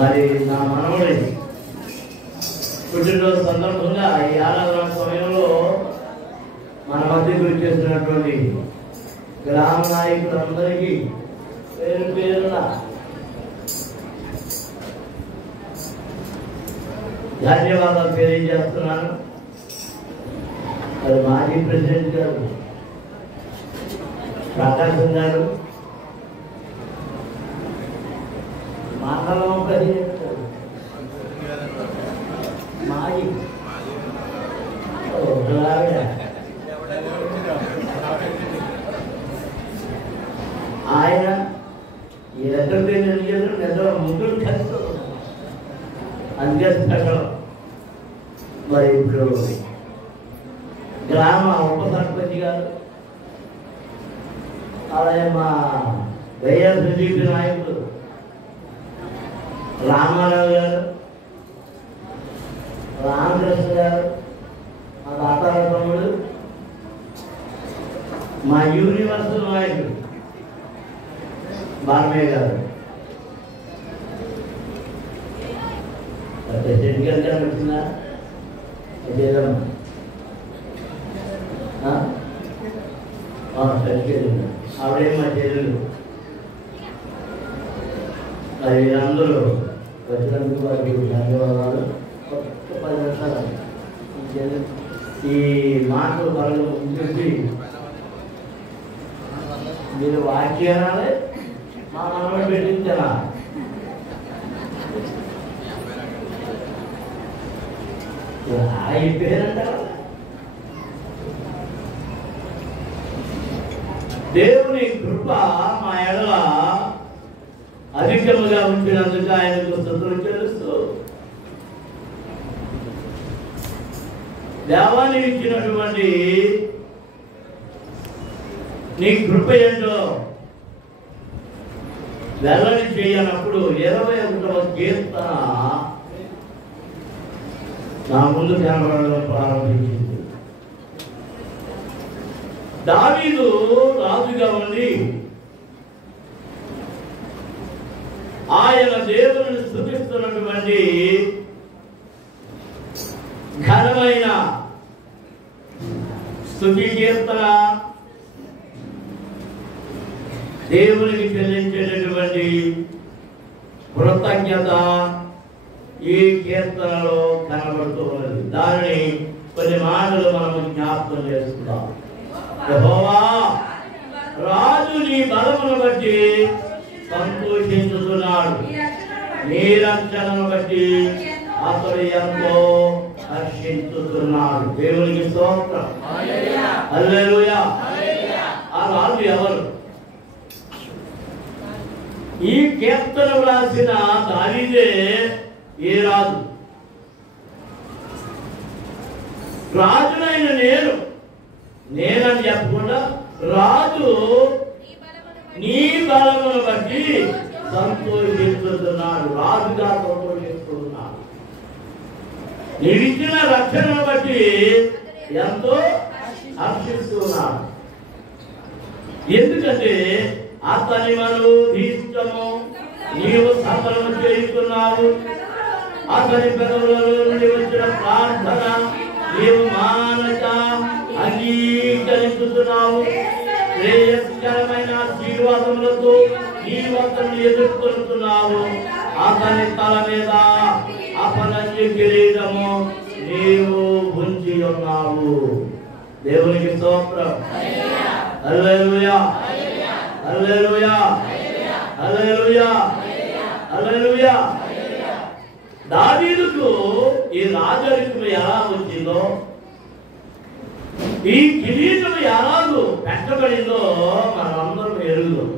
మరి నా మనవడి పుట్టినరోజు సందర్భంగా ఈ ఆరాధన సమయంలో మన మధ్యకు వచ్చేసినటువంటి గ్రామ నాయకులందరికీ పేరు పేరున ధన్యవాదాలు తెలియజేస్తున్నాను. మరి మాజీ ప్రెసిడెంట్ గారు ప్రకాశం గారు, మండలం ప్రెసిడెంట్ గారు మాజీ ఆయన ఈ ఎక్కడ నిద్ర ముగ్గురు కలిసి అందుకే స్పెషల్. మరి ఇప్పుడు గ్రామ ఉప సర్పంచ్ గారు, అలాగే మా వైఎస్ఆర్సీపీ నాయకులు రామారావు గారు, రామకృష్ణ గారు, మా తాతార తమ్ముడు, మా యూనివర్సల్ నాయకుడు బాలమయ్య గారు, ప్రెసిడెంట్ గారు కానీ వచ్చిందా ఆవిడే మా చెల్లెలు. మరి వీరందరూ వచ్చినందుకు వారికి ధన్యవాదాలు. 10 నిమిషాలు ఈ మాటలు వాళ్ళు ముందు మీరు వాక్యాలే మా మనవడు పెట్టించారా? అయిపోయారంటారా? దేవుని కృప మా ఎడల అధికముగా ఉంచినందుకు ఆయనకు స్తుతులు చెల్లిస్తూ దేవాన్ని ఇచ్చినటువంటి నీ కృప ఏంటో వెల్లడి చేయనప్పుడు 21వ కీర్తన నా ముందు కనబడడం ప్రారంభించింది. దావీదు రాజుగా ఉండి ఆయన దేవుని స్తుతిస్తున్నటువంటి ఘనమైన స్తుతి కీర్తన, దేవునికి చెల్లించేటటువంటి కృతజ్ఞత ఈ కీర్తనలో కనబడుతూ ఉన్నది. దానిని కొన్ని మాటలు మనము జ్ఞాపకం చేసుకుందాం. యెహోవా, రాజు నీ బలమును బట్టి సంతోషించుతున్నాడు, నీ రక్షణను బట్టి అతడు ఎంతో హర్షించుతున్నాడు. దేవునికి స్తోత్రం. హల్లెలూయా. ఆ రాజు ఎవరు? ఈ కీర్తన వ్రాసిన దావీదే ఏ రాజు? రాజునైన నేనని చెప్పకుండా రాజు నీ బలమును బట్టి సంతోషిస్తున్నాడు, రాజుగా సంతోషిస్తున్నాడు. నీవిచ్చిన రక్షణను బట్టి ఎంతో హర్షిస్తున్నాడు. ఎందుకంటే అతని మనోభీష్టము నీవు సఫలము చేస్తున్నావు, అతని పెదవులలో నుండి వచ్చిన ప్రార్థన నీవు మానక అంగీకరించుతున్నావు. శ్రేయస్కరమైన ఆశీర్వాదములతో నీవు అతన్ని ఎదుర్కొంటున్నావు. అతని తల మీద అపనంజి కిరీటము నీవు ఉంచి ఉన్నావు. దేవునికి స్తోత్రం. హల్లెలూయా, హల్లెలూయా, హల్లెలూయా, హల్లెలూయా. దావీదుకు ఈ రాజరికం ఎలా వచ్చిందో, ఈ కిరీటం ఎలాగూ పెట్టబడిందో మనమందరం ఎరుగుదాం.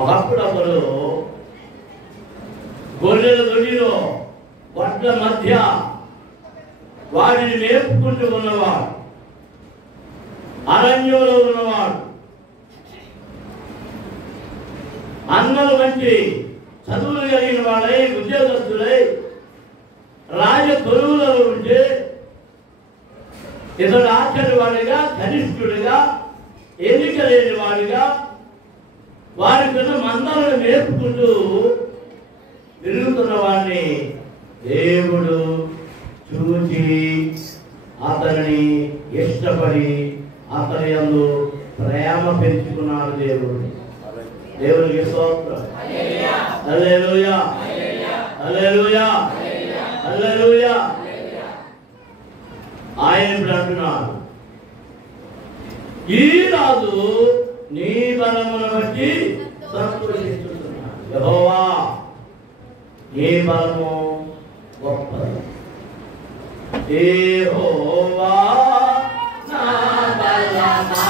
ఒకప్పుడు గొర్రెల దొడిలో వడ్ల మధ్య వాడిని మేపుకుంటూ ఉన్నవాడు, అరణ్యంలో ఉన్నవాడు, అన్నలు వంటి చదువులు కలిగిన వాడై ఉద్యోగస్తులై రాజ కొలువులలో ఉంటే ఇతడు ఆఖరి వాడిగా, కనిష్ఠుడిగా, ఎన్నిక లేని వాడిగా వారి కన్నా మందలను మేపుకుంటూ తిరుగుతున్న వాడిని దేవుడు చూచి అతనిని ఇష్టపడి అతని యందు ప్రేమ పెంచుకున్నాడు. దేవునికి స్తోత్రం. హల్లెలూయా, హల్లెలూయా, హల్లెలూయా. ఆయన ఇప్పుడు అంటున్నాడు, ఈ రాజు నీ బలమును బట్టి సంతోషిస్తున్నాడు. యెహోవా నీ బలము గొప్పది. యెహోవా నా బలమా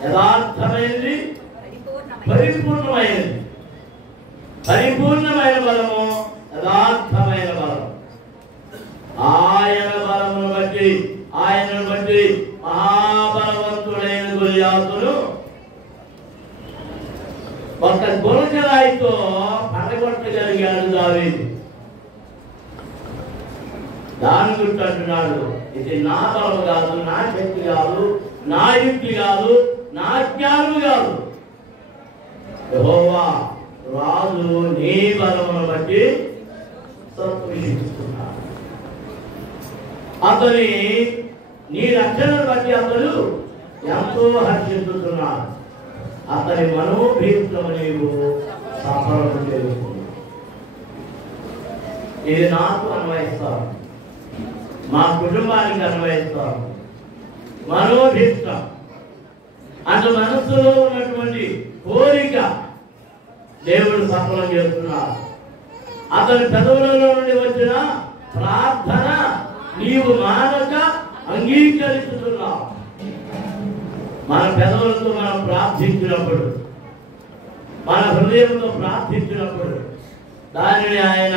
యథార్థమైనది, పరిపూర్ణమైనది. పరిపూర్ణమైన బలము, యథార్థమైన బలం. ఆయన బలమును బట్టి, ఆయనను బట్టి మహాబలవంతుడైన గొలియాతును ఒక గులకరాయితో పడగొట్టగలిగాడు దావీదు. దాని గురించి అంటున్నాడు, ఇది నా బలము కాదు, నా శక్తి కాదు, నా యుక్తి కాదు, నా జ్ఞానము కాదు. యెహోవా రాజు నీ బలమును బట్టి సంతోషిస్తున్నాడు. అతని నీ రక్షణను బట్టి అతడు ఎంతో హర్షిస్తున్నాడు. అతని మనోభీష్టము నీవు సఫలము చేస్తున్నావు. ఇది నాకు అన్వయిస్తాను, మా కుటుంబానికి అన్వయిస్తాను. మనోభీష్టం అంటే మనస్సులో ఉన్నటువంటి కోరిక దేవుడు సఫలం చేస్తున్నాడు. అతని పెదవులలో నుండి వచ్చిన ప్రార్థన నీవు మానక అంగీకరిస్తున్నావు. మన పెదవులతో మనం ప్రార్థించినప్పుడు, మన హృదయంతో ప్రార్థించినప్పుడు దానిని ఆయన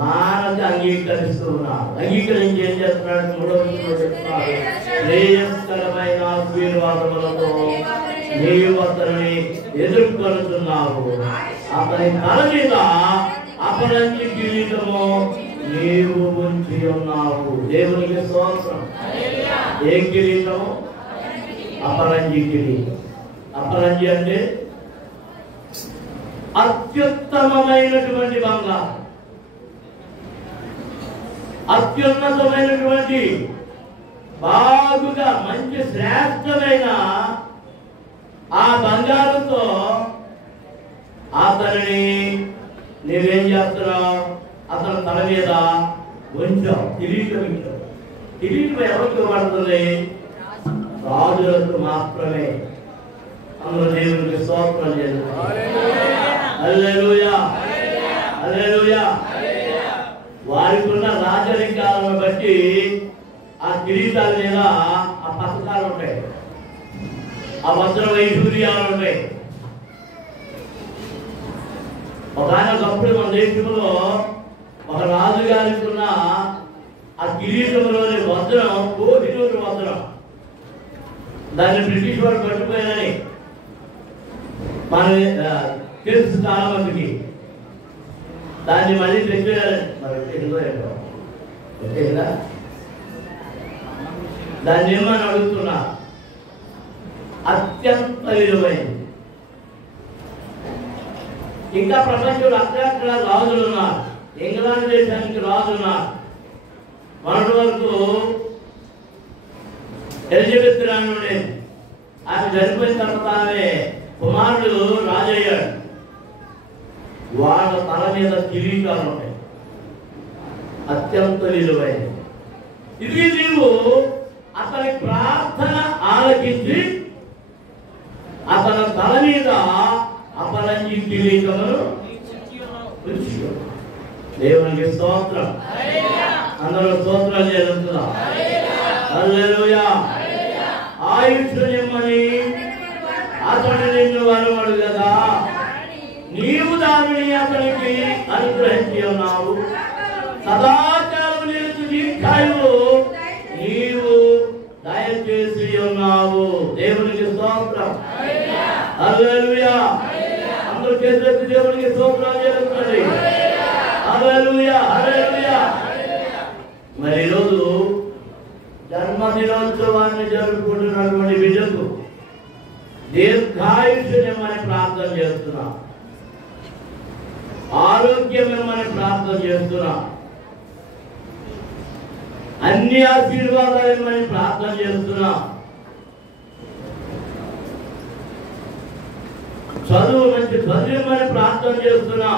మానక అంగీకరిస్తూ ఉన్నాడు. అంగీకరించి ఏం చేస్తున్నాడు? 3వ వచనంలో చెప్తున్నాడు, శ్రేయస్కరమైన ఆశీర్వాదములతో నీవు అతనిని ఎదుర్కొనుతున్నావు. అతని తల మీద అపరంజి కిరీటము నీవు ఉంచి ఉన్నావు. దేవునికి స్తోత్రం. ఏ కిరీటము? అపరంజి కిరీటం. అపరంజి అంటే అత్యుత్తమమైనటువంటి బంగారం, అత్యున్నతమైనటువంటి, బాగుగా మంచి శ్రేష్టమైన ఆ బంగారంతో అతనిని నీవేం చేస్తున్నావు? అతని తల మీద ఉంచావు, కిరీటం ఇచ్చావు. కిరీటం ఎవరికి ఇవ్వబడుతుంది? రాజులకు మాత్రమే. అందరూ దేవునికి స్తోత్రం చేస్తారు. హల్లెలూయా, హల్లెలూయా. వారికి ఉన్న రాజరికాలను బట్టి ఆ కిరీటాల మీద ఆ పథకాలు ఉంటాయి, ఆ వజ్ర వైఢూర్యాలు ఉంటాయి. ఒకనొకప్పుడు మన దేశంలో ఒక రాజుగారికి ఉన్న ఆ కిరీటంలోని వజ్రం కోహినూరు వజ్రం. దాన్ని బ్రిటిష్ వాడు పట్టుకోయారని మన తెలుసు చాలా మందికి. దాన్ని మళ్ళీ తెచ్చేయాలని మరి వచ్చేసిందా? దాన్ని ఏమని అడుగుతున్నా, అత్యంత విలువైంది. ఇంకా ప్రపంచంలో అక్కడ రాజులు ఉన్నారు. ఇంగ్లాండ్ దేశానికి రాజు ఉన్నారు. మొన్నటి వరకు ఎలిజబెత్ రాణి ఉండేది. ఆమె చనిపోయిన తర్వాత ఆమె కుమారుడు రాజయ్యాడు. వాళ్ళ తల మీద కిరీటాలు ఉంటాయి, అత్యంత విలువైనది. ఇది నీవు అతని ప్రార్థన ఆలకించి అతని తల మీద పరంజి కిరీటమును దేవునికి స్తోత్రం. అందరూ స్తోత్రాలు చేస్తున్నా. హల్లెలూయా. ఆయుష్ నిమ్మని అతడు నిన్ను వరమడు కదా, నీవు దానిని అతనికి అనుగ్రహించి ఉన్నావు. సదాకాలం నిలుచు దీర్ఘాయువు నీవు దయచేసి ఉన్నావు. దేవునికి స్తోత్రం. హల్లెలూయా. అందరూ చేతులెత్తి దేవునికి స్తోత్రాలు చేయండి. హల్లెలూయా, హల్లెలూయా. మరి ఈరోజు జన్మదినోత్సవాన్ని జరుపుకుంటున్నటువంటి బిడ్డకు దీర్ఘాయుష్యమని ప్రార్థన చేస్తున్నా, ఆరోగ్యమని ప్రార్థన చేస్తున్నా, అన్ని ఆశీర్వాదాలమని ప్రార్థన చేస్తున్నా, చదువు మంచి చదువుమని ప్రార్థన చేస్తున్నా.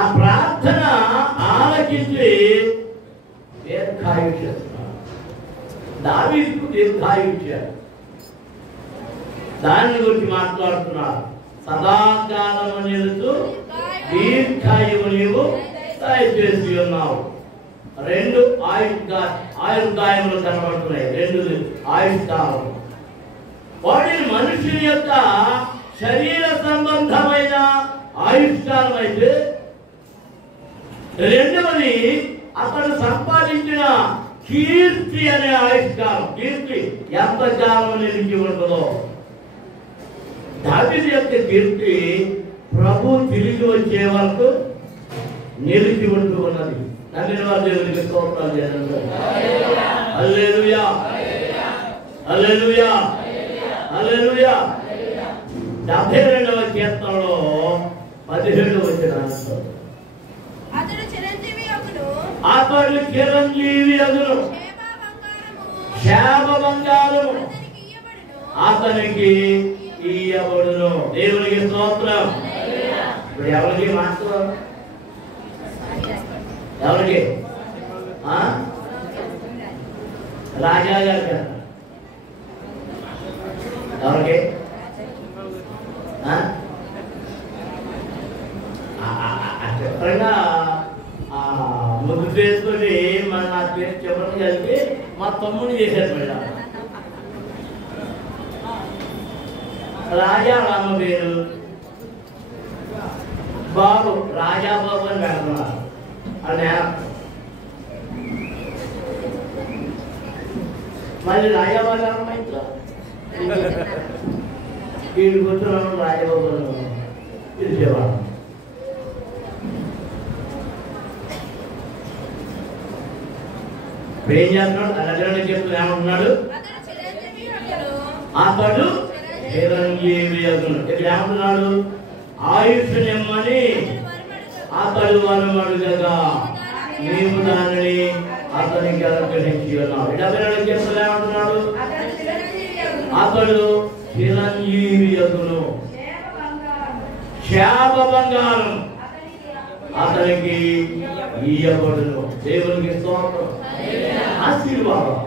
ఆ ప్రార్థన ఆలకించి దీర్ఘాయుష్య, దావీదుకు దీర్ఘాయుష్య, దాని గురించి మాట్లాడుతున్నారు. సదాకాలము నిలుచు దీర్ఘాయువు నీవు దయచేసి ఉన్నావు. రెండు ఆయుర్దాయములు కనబడుతున్నాయి. రెండు ఆయుష్కాలం. వాటిని మనుషుని యొక్క శరీర సంబంధమైన ఆయుష్కాలం అయితే, రెండవది అతను సంపాదించిన కీర్తి అనే ఆయుష్కాలం. కీర్తి ఎంత కాలం నిలిచి ఉంటుందో. దావీదు యొక్క కీర్తి ప్రభు తిరిగి వచ్చే వరకు నిలిచి ఉంటూ ఉన్నది. నమ్మిన వారు దేవునికి స్తోత్రాలు చేయండి. హల్లెలూయా, హల్లెలూయా, హల్లెలూయా. 72వ కీర్తనలో 17వ వచనం, అతడు చిరంజీవి అగును, శాప బంగారము అతనికి ఇయ్యబడును. దేవునికి స్తోత్రం. ఇప్పుడు ఎవరికి మాట్లాడు? ఎవరికి? రాజా గారు కదా. ఎవరికి? చిత్రంగా ముద్దు చేసుకొని మన నా పేరు చెప్పడం కలిపి మా తమ్ముడు చేశారు. మళ్ళా రాజా రామ పేరు బాబు, రాజా బాబు అని పెడుతున్నారు. అని మళ్ళీ రాజాబాబు అమ్మ ఇంట్లో వీడు కూర్చున్నాను, రాజాబాబు పిలిచేవాడు. ఏం చేస్తున్నాడు? తల్లిదండ్రులు చెప్తూ ఏమంటున్నాడు? అతడు చిరంజీవి అగును. ఇక్కడ ఏమంటున్నాడు? ఆయుష్ నిమ్మని అతడు వరమడుగగా నీవు దానిని అతనికి అనుగ్రహించి ఉన్నావు. 72 చెప్తూ ఏమంటున్నాడు? అతడు చిరంజీవి అగును, శాప బంగారం అతనికి ఇయ్యబడును. దేవునికి స్తోత్రం. ఆశీర్వాదం,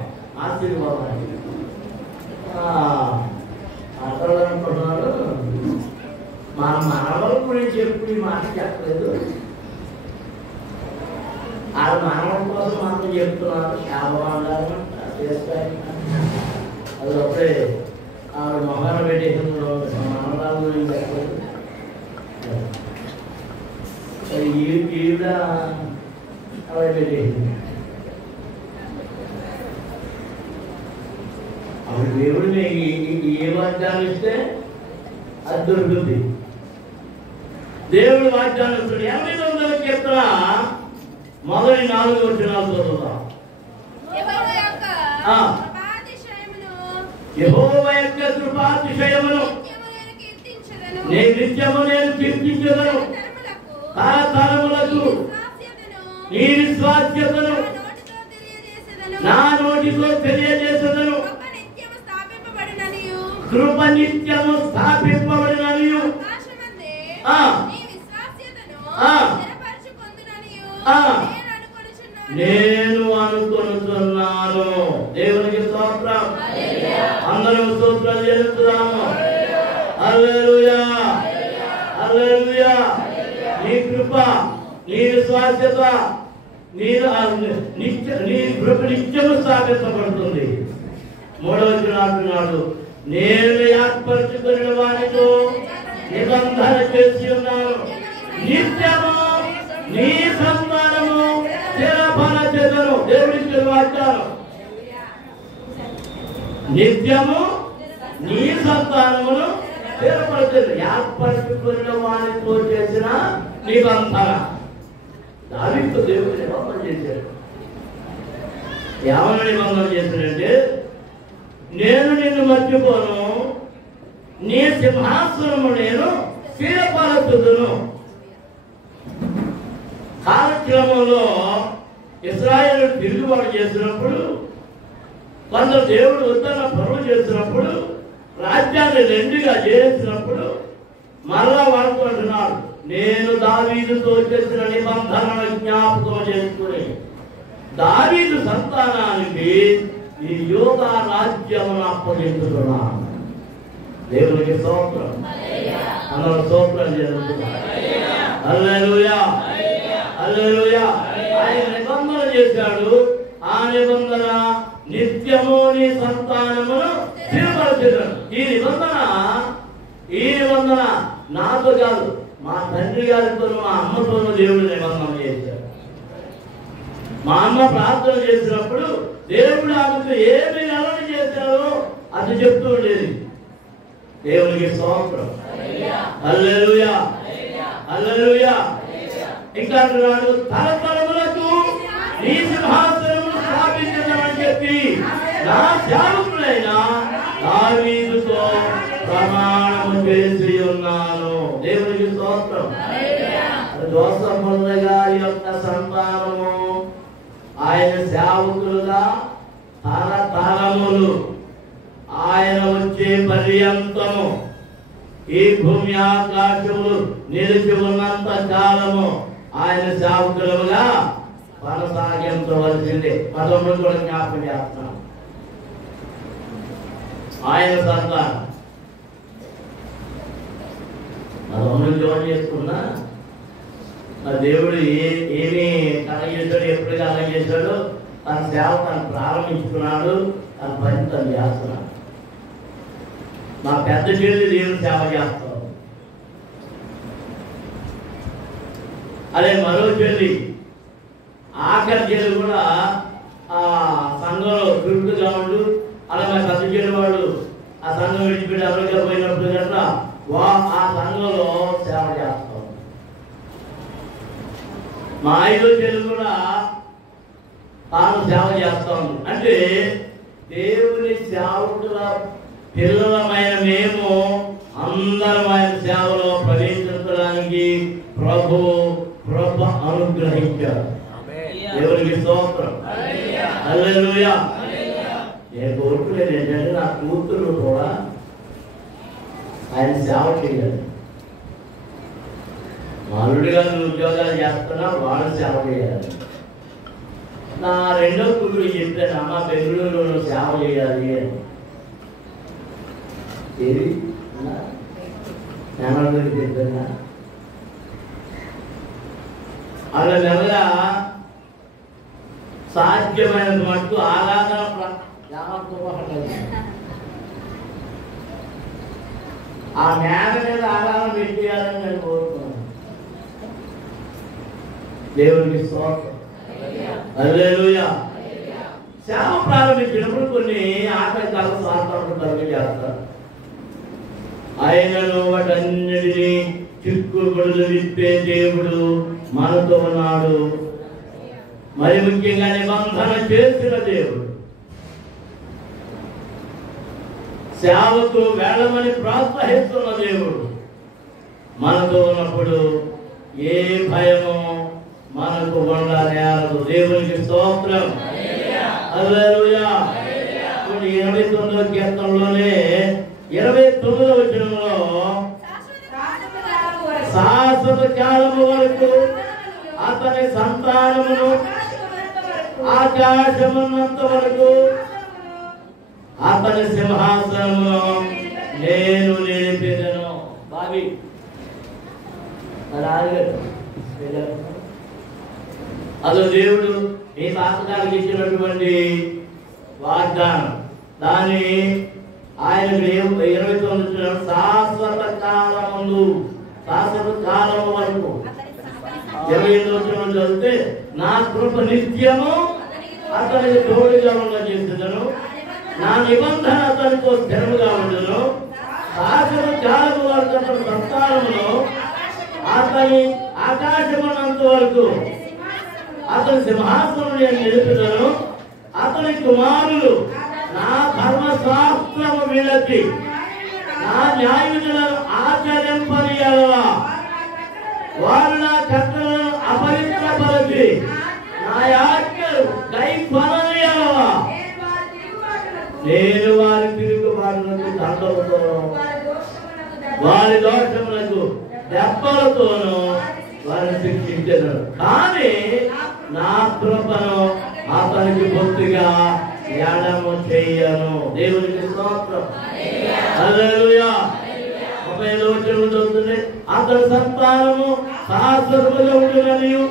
ఆశీర్వాదం. అనుకుంటున్నారు మా మనవల గురించి ఎప్పుడు మాట చెప్పలేదు. ఆ మనవల కోసం మాత్రం చెప్తున్నారు. శాపబంగారం చేస్తాయి. అది అప్పుడే ఆవిడ మొహాన పెట్టేసిన మనవరాల గురించి చెప్పలేదు. ఈవిడ ఆవిడ పెట్టేసింది. అప్పుడు దేవుడు ఏ వాగ్దానం ఇస్తే అది దొరుకుతుంది. దేవుడు వాగ్దానం ఇస్తాడు. 800వ కీర్తన మొదటి 4 వచనాలు చదువుతాం. యెహోవా యొక్క కృపాతిశయమును నేను కీర్తించెదను. తరములకు నీ విశ్వాస్యతను నా నోటితో తెలియజేసేదను. కృప నిత్యము స్థాపింపబడిననియు నేను అనుకొనుచున్నాను. దేవునికి స్తోత్రం. అందరూ స్తోత్రాలు చెల్లిస్తున్నాము. హల్లెలూయా, హల్లెలూయా. నీ కృప, నీ విశ్వాస్యత, నీ కృప నిత్యము స్థాపించబడుతుంది. 3వ వచనం అంటున్నాడు, నేను ఏర్పరచుకున్న వారితో నిబంధన చేసి ఉన్నాను. నిత్యము నీ సంతానము స్థిరపరచెదను. దేవుడికి వాగ్దానం. నిత్యము నీ సంతానమును స్థిరపరచెదను. ఏర్పరచుకున్న వారితో చేసిన నిబంధన. దావీదుతో దేవుడు నిబంధన చేశాడు. ఏమన్నా నిబంధన చేశాడంటే, నేను నిన్ను మర్చిపోను, నీ సింహాసనము నేను స్థిరపరచుదును. కాలక్రమంలో ఇశ్రాయేలు తిరుగుబాటు చేసినప్పుడు, కొందరు దేవుడు వద్దన్న పనులు చేసినప్పుడు, రాజ్యాన్ని రెండుగా చేసినప్పుడు మరలా వాళ్ళతో అంటున్నాడు, నేను దావీదుతో చేసిన నిబంధనను జ్ఞాపకం చేసుకుని దావీదు సంతానానికి ఈ యోధా రాజ్యమును అప్పగించుకున్నాను. దేవునికి స్తోత్రం. అందరూ స్తోత్రం చేస్తున్నారు. హల్లెలూయా, హల్లెలూయా. ఆయన నిబంధన చేశాడు. ఆ నిబంధన నిత్యము నీ సంతానమును స్థిరపరచెదను. ఈ నిబంధన నాతో కాదు, మా తండ్రి గారితోనూ మా అమ్మతోనూ దేవుడు నిబంధన చేశాడు. మా అమ్మ ప్రార్థన చేసినప్పుడు దేవుడు ఆమెకు ఏమి అలవాటు చేశాడో అది చెప్తూ ఉండేది. దేవునికి స్తోత్రం. హల్లెలూయా, హల్లెలూయా. ఇంకా అంటున్నాడు, తరతరములకు నీ సింహాసనమును స్థాపించదనని చెప్పి నా సేవకుడైన దావీదుతో ప్రమాణము చేసి ఉన్నాను. దేవునికి స్తోత్రం. దోషముల గారి యొక్క సంతానము ఆయన సేవకులుగా తరతరములు ఆయన వచ్చే పర్యంతము ఈ భూమి ఆకాశములు నిలిచి ఉన్నంత కాలము ఆయన సేవకులుగా కొనసాగించవలసిందే. 13 కూడా జ్ఞాపకం చేస్తున్నాం. ఆయన సంతానం 13 జోన్ చేసుకున్నా దేవుడు ఏమి కలగజేశాడు, ఎప్పుడు కలగజేశాడు, తన సేవ తను ప్రారంభించుకున్నాడు, తన పని తను చేస్తున్నాడు. మా పెద్ద చెల్లి దేవుడు సేవ చేస్తాం. అదే మరో చెల్లి, ఆఖరి చెల్లి కూడా ఆ సంఘంలో తృప్తిగా ఉండు. అలా మా పెద్ద చెల్లి వాడు ఆ సంఘం విడిచిపెట్టి అమెరికా పోయినప్పుడు కనుక ఆ సంఘంలో సేవ చేస్తాం. మా 5వ చెల్లి కూడా తాను సేవ చేస్తాం. అంటే దేవుని సేవకుల పిల్లలమైన మేము అందరం ఆయన సేవలో ప్రవేశించడానికి ప్రభు అనుగ్రహించారు. దేవునికి స్తోత్రం. హల్లెలూయా. నేను కోరుకునేది ఏంటంటే నా కూతురు కూడా ఆయన సేవ చేయాలి. మాలుడి గారు ఉద్యోగాలు చేస్తున్నా వాడు సేవ చేయాలి. నా 2వ కూతురు చెప్పాను, అమ్మ బెంగళూరులో సేవ చేయాలి అని. ఏది జ్ఞానానికి చెప్పానా? అలా నెలగా సాధ్యమైన మటుకు ఆరాధన ఆ మేడ మీద ఆరాధన పెట్టేయాలని నేను కోరుకున్నాను. దేవునికి స్తోత్రం. హల్లెలూయా. సేవ ప్రారంభించినప్పుడు కొన్ని ఆటంకాలు స్వార్థాలను కలిగి చేస్తారు. ఆయనను వాటన్నిటినీ చిక్కుబడులు విప్పే దేవుడు మనతో ఉన్నాడు. మరి ముఖ్యంగా నిబంధన చేసిన దేవుడు, సేవకు వెళ్ళమని ప్రోత్సహిస్తున్న దేవుడు మనతో ఉన్నప్పుడు ఏ భయము మనకు ఉండనేరదు. దేవునికి స్తోత్రం. హల్లెలూయా. 29వ కీర్తనలోనే 29వ వచనంలో శాశ్వత కాలము వరకు అతని సంతానమును ఆకాశమున్నంత వరకు అతని సింహాసనమును నేను నిలిపెదను. బావి అదో దేవుడు మీ తాతగారికి ఇచ్చినటువంటి వాగ్దానం. దాన్ని ఆయన 29 శాశ్వత కాలము వరకు 28 చదివితే నా కృప నిత్యము అతనికి తోడుగా ఉండజేస్తున్నాను, నా నిబంధన అతనితో స్థిరముగా ఉండను. శాశ్వత కాలము వరకు అతని సంతానమును అతని ఆకాశమున్నంత వరకు అతని సింహాసనం నేను నిలుపుతాను. అతని కుమారులు నా ధర్మశాస్త్రము విడచి నా న్యాయ విధులను ఆచరింపనియడలా, వారు నా కట్టలను అపవిత్రపరచి నా ఆజ్ఞలు కైకొననియడలా, నేను వారి తిరుగుబాటులకు దండలతోనూ వారి దోషములకు దెబ్బలతోనూ వారిని శిక్షించను. కానీ నా కృపను అతనికి బొత్తిగా ఎడము చేయను. దేవునికి స్తోత్రం. హల్లెలూయా. 35వ వచనం చదువుతుంది. అతని సంతానము శాశ్వతముగా ఉండుననియు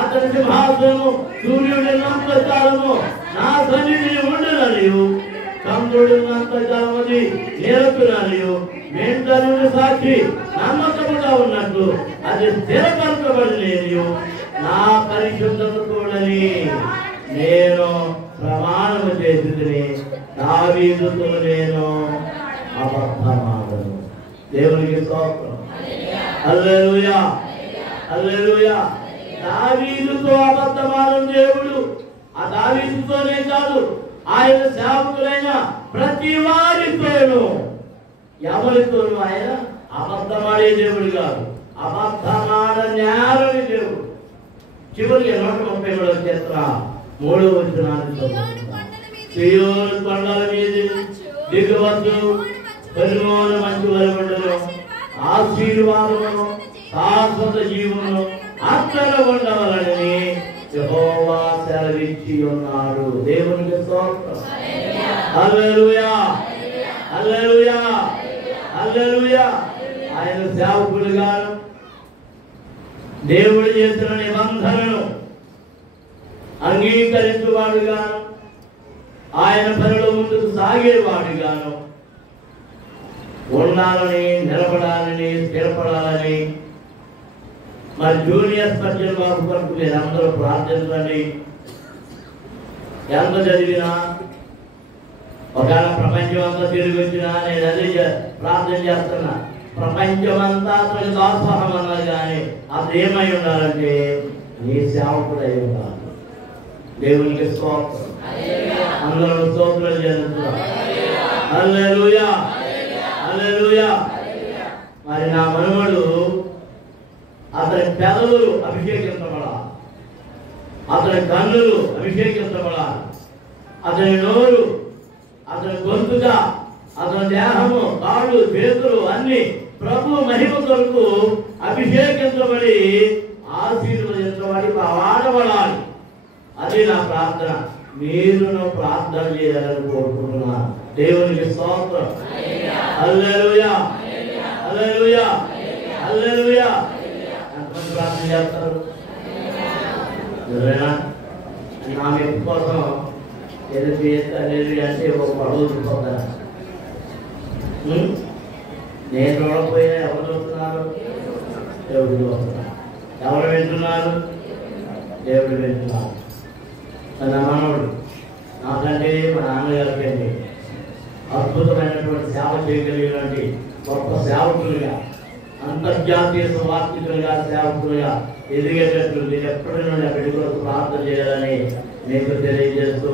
అతని సింహాసనము సూర్యుడినంత కాలము నా సన్నిధిని ఉండుననియు చంద్రుడినంత కాలమది నిలకుననియు మెంట నుండి సాక్షి నమ్మకముగా ఉన్నట్టు అది స్థిరపరచబడలేదు. నా పరిశుద్ధత కూడని నేను ప్రమాణము చేసి దావీదుతో నేను అబద్ధమాడను. దేవునికి స్తోత్రం. హల్లెలూయా, హల్లెలూయా. దావీదుతో అబద్ధమాడను దేవుడు. ఆ దావీదుతోనే కాదు, ఆయన సేవకులైన ప్రతి వారితోనూ ఎవరితోనూ ఆయన అబద్ధమాడే దేవుడు కాదు, అబద్ధమాడ నేరని దేవుడు. చివరికి 133వ కీర్తన 3వ వచనాన్ని సియోను కొండల మీద దిగవచ్చు పరిమోన మంచి వరమండలు ఆశీర్వాదమును శాశ్వత జీవమును అక్కడ ఉండవలని యెహోవా సెలవిచ్చి ఉన్నాడు. దేవునికి స్తోత్రం. హల్లెలూయా, హల్లెలూయా, హల్లెలూయా. ఆయన సేవకుడుగాను దేవుడు చేసిన నిబంధనను అంగీకరించేవాడుగాను ఆయన పనిలో ముందుకు సాగేవాడుగాను ఉండాలని, నిలబడాలని, స్థిరపడాలని మరి జూనియర్ స్పర్జన్ బాబు కొరకు మీరు అందరూ ప్రార్థించండి. ఎంత చదివినా ఒకవేళ ప్రపంచం అంతా తిరిగి వచ్చినా నేను అదే ప్రార్థన చేస్తున్నా. ప్రపంచమంతా అతనికి దాసోహం అన్నది కానీ అది ఏమై ఉండాలంటే నీ సేవకుడై ఉండాలి. దేవునికి స్తోత్రం. అందరూ స్తోత్రం చేస్తున్నారు. హల్లెలూయా, హల్లెలూయా. మరి నా మనవడు అతని పెదవులు అభిషేకించబడాలి, అతని కన్నులు అభిషేకించబడాలి, అతని నోరు, అతని గొంతుగా, అతని దేహము, కాళ్ళు, చేతులు అన్ని ప్రభు మహిమ కొరకు అభిషేకించబడి ఆశీర్వదించబడి వాడబడాలి. అది నా ప్రార్థన. మీరు ప్రార్థన చేయాలని కోరుకుంటున్నా. దేవునికి స్తోత్రం. హల్లెలూయా, హల్లెలూయా, హల్లెలూయా. ఎంతమంది ప్రార్థన చేస్తారు? నా మెప్పు కోసం ఏదో చేస్తారు అంటే ఒక పడవలు పోతారు. నేను చూడకపోయినా ఎవరు చూస్తున్నారు? దేవుడు చూస్తున్నారు. ఎవరు వింటున్నారు? దేవుడు వింటున్నారు. నా మనవుడు నాకంటే మా నాన్నగారికి అండి అద్భుతమైనటువంటి సేవ చేయగలిగినటువంటి గొప్ప సేవకులుగా, అంతర్జాతీయ సువార్థికులుగా, సేవకులుగా ఎదిగేటట్లు నేను ఎప్పటి బిడ్డ కొరకు ప్రార్థన చేయాలని మీకు తెలియజేస్తూ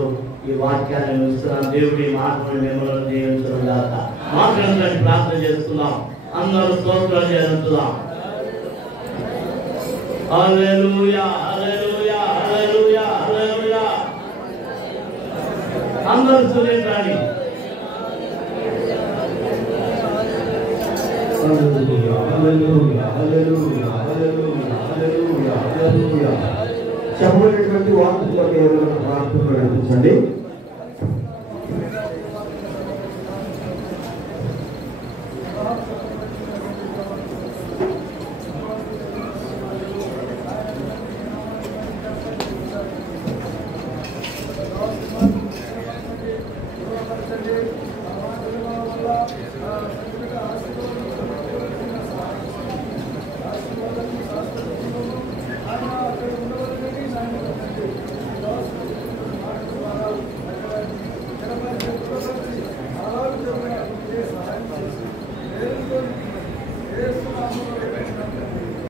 ఈ వాక్యాన్ని ముగిస్తున్నాను. దేవుడి మాటను మిమ్మల్ని దీవించడం కాక మాత్రం ప్రార్థన చేస్తున్నాం. అందరూ స్తోత్రాలు చేస్తున్నాం. హల్లెలూయా, హల్లెలూయా, హల్లెలూయా, హల్లెలూయా. అందరూ చూడండి. చెప్పబడినటువంటి వాక్యం ప్రార్థన నడిపించండి.